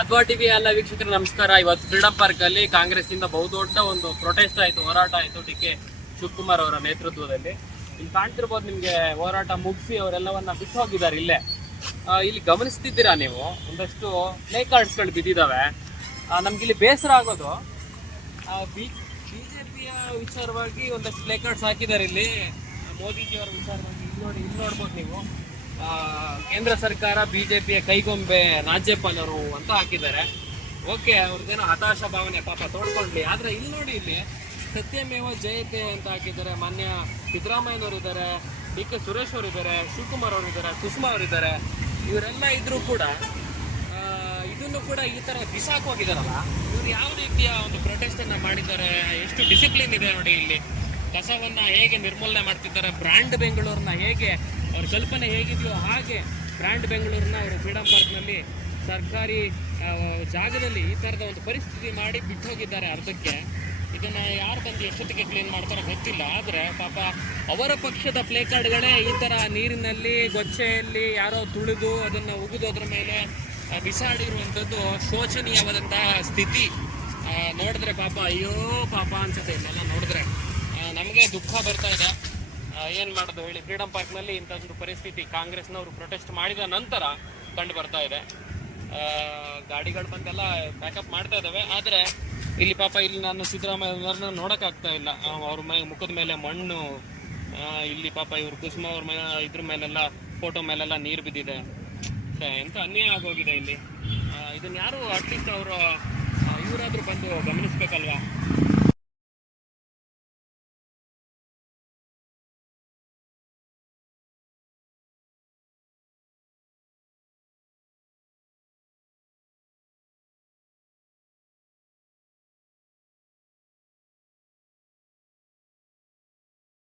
ಅದ್ವಾ TV ಎಲ್ಲ ವೀಕ್ಷಕರು, ನಮಸ್ಕಾರ. ಇವತ್ತು ಫ್ರೀಡಂ ಪಾರ್ಕ್ ಅಲ್ಲಿ ಕಾಂಗ್ರೆಸ್ ಇಂದ ಬಹುದೊಡ್ಡ ಒಂದು ಪ್ರೊಟೆಸ್ಟ್ ಆಯ್ತು, ಹೋರಾಟ ಆಯ್ತು ಡಿ ಕೆ ಶಿವಕುಮಾರ್ ಅವರ ನೇತೃತ್ವದಲ್ಲಿ. ಇಲ್ಲಿ ಕಾಣ್ತಿರ್ಬೋದು ನಿಮ್ಗೆ ಹೋರಾಟ ಮುಗಿಸಿ ಅವರೆಲ್ಲವನ್ನ ಬಿಟ್ಟು ಹೋಗಿದ್ದಾರೆ ಇಲ್ಲೇ. ಇಲ್ಲಿ ಗಮನಿಸ್ತಿದ್ದೀರಾ ನೀವು? ಒಂದಷ್ಟು ಪ್ಲೇ ಕಾರ್ಡ್ಸ್ಗಳು ಬಿದ್ದಿದ್ದಾವೆ ನಮ್ಗೆ ಬೇಸರ ಆಗೋದು. ಬಿಜೆಪಿಯ ವಿಚಾರವಾಗಿ ಒಂದಷ್ಟು ಪ್ಲೇ ಕಾರ್ಡ್ಸ್ ಹಾಕಿದ್ದಾರೆ ಇಲ್ಲಿ. ಮೋದಿಜಿಯವರ ವಿಚಾರವಾಗಿ ಇಲ್ಲಿ ನೋಡಿ, ಇಲ್ಲಿ ನೋಡ್ಬೋದು ನೀವು. ಕೇಂದ್ರ ಸರ್ಕಾರ, ಬಿಜೆಪಿಯ ಕೈಗೊಂಬೆ ರಾಜ್ಯಪಾಲರು ಅಂತ ಹಾಕಿದ್ದಾರೆ. ಓಕೆ, ಅವ್ರದ್ದೇನೋ ಹತಾಶ ಭಾವನೆ, ಪಾಪ ತೋಡ್ಕೊಂಡ್ಲಿ ಆದ್ರೆ ಇಲ್ಲಿ ನೋಡಿ ಇಲ್ಲಿ ಸತ್ಯಮೇವ ಜಯತೆ ಅಂತ ಹಾಕಿದ್ದಾರೆ. ಮಾನ್ಯ ಸಿದ್ದರಾಮಯ್ಯನವರು ಇದ್ದಾರೆ, ಡಿ ಕೆ ಸುರೇಶ್ ಅವರು ಇದ್ದಾರೆ, ಶಿವಕುಮಾರ್ ಅವರು ಇದ್ದಾರೆ, ಕುಸುಮಾ ಅವರು ಇದ್ದಾರೆ. ಇವರೆಲ್ಲ ಇದ್ದರೂ ಕೂಡ ಇದನ್ನು ಕೂಡ ಈ ತರ ಬಿಸಾಕ್ ಹೋಗಿದಾರಲ್ಲ ಇವರು ಯಾವ ರೀತಿಯ ಒಂದು ಪ್ರೊಟೆಸ್ಟ್ ಅನ್ನ ಮಾಡಿದ್ದಾರೆ, ಎಷ್ಟು ಡಿಸಿಪ್ಲಿನ್ ಇದೆ ನೋಡಿ ಇಲ್ಲಿ. ಕಸವನ್ನ ಹೇಗೆ ನಿರ್ಮೂಲನೆ ಮಾಡ್ತಿದ್ದಾರೆ ಬ್ರ್ಯಾಂಡ್ ಬೆಂಗಳೂರನ್ನ ಹೇಗೆ ಅವ್ರ ಕಲ್ಪನೆ ಹೇಗಿದೆಯೋ ಹಾಗೆ ಬ್ರ್ಯಾಂಡ್ ಬೆಂಗಳೂರಿನ ಅವರು ಫ್ರೀಡಮ್ ಪಾರ್ಕ್ನಲ್ಲಿ ಸರ್ಕಾರಿ ಜಾಗದಲ್ಲಿ ಈ ಥರದ ಒಂದು ಪರಿಸ್ಥಿತಿ ಮಾಡಿ ಬಿಟ್ಟು ಹೋಗಿದ್ದಾರೆ ಅರ್ಧಕ್ಕೆ. ಇದನ್ನು ಯಾರು ಬಂದು ಎಷ್ಟೊತ್ತಿಗೆ ಕ್ಲೀನ್ ಮಾಡ್ತಾರೋ ಗೊತ್ತಿಲ್ಲ. ಆದರೆ ಪಾಪ ಅವರ ಪಕ್ಷದ ಪ್ಲೇ ಕಾರ್ಡ್ಗಳೇ ಈ ಥರ ನೀರಿನಲ್ಲಿ ಗೊಚ್ಚೆಯಲ್ಲಿ ಯಾರೋ ತುಳಿದು ಅದನ್ನು ಉಗಿದೋದ್ರ ಮೇಲೆ ಬಿಸಾಡಿರುವಂಥದ್ದು ಶೋಚನೀಯವಾದಂತಹ ಸ್ಥಿತಿ. ನೋಡಿದ್ರೆ ಪಾಪ ಅಯ್ಯೋ ಪಾಪ ಅನ್ಸುತ್ತೆ ಇದನ್ನೆಲ್ಲ ನೋಡಿದ್ರೆ. ನಮಗೆ ದುಃಖ ಬರ್ತಾ ಇದೆ. ಏನು ಮಾಡೋದು ಹೇಳಿ? ಫ್ರೀಡಂ ಪಾರ್ಕ್ನಲ್ಲಿ ಒಂದು ಪರಿಸ್ಥಿತಿ ಕಾಂಗ್ರೆಸ್ನವರು ಪ್ರೊಟೆಸ್ಟ್ ಮಾಡಿದ ನಂತರ ಕಂಡು ಬರ್ತಾ ಇದೆ. ಗಾಡಿಗಳು ಬಂದೆಲ್ಲ ಬ್ಯಾಕಪ್ ಮಾಡ್ತಾ ಇದ್ದಾವೆ. ಆದರೆ ಇಲ್ಲಿ ಪಾಪ ಇಲ್ಲಿ ನಾನು ಸಿದ್ದರಾಮಯ್ಯವ್ರನ್ನ ನೋಡೋಕ್ಕಾಗ್ತಾ ಇಲ್ಲ. ಅವ್ರ ಮೈ, ಮುಖದ ಮೇಲೆ ಮಣ್ಣು ಇಲ್ಲಿ ಪಾಪ ಇವ್ರು ಕುಸುಮ ಅವ್ರ ಮೇಲೆ ಇದ್ರ ಮೇಲೆಲ್ಲ ಫೋಟೋ ಮೇಲೆಲ್ಲ ನೀರು ಬಿದ್ದಿದೆ. ಎಂತ ಅನ್ಯಾಯ ಆಗೋಗಿದೆ ಇಲ್ಲಿ. ಇದನ್ನ ಯಾರು ಅಟ್ಲೀಸ್ಟ್ ಅವರು ಇವರಾದರೂ ಬಂದು ಗಮನಿಸ್ಬೇಕಲ್ವಾ?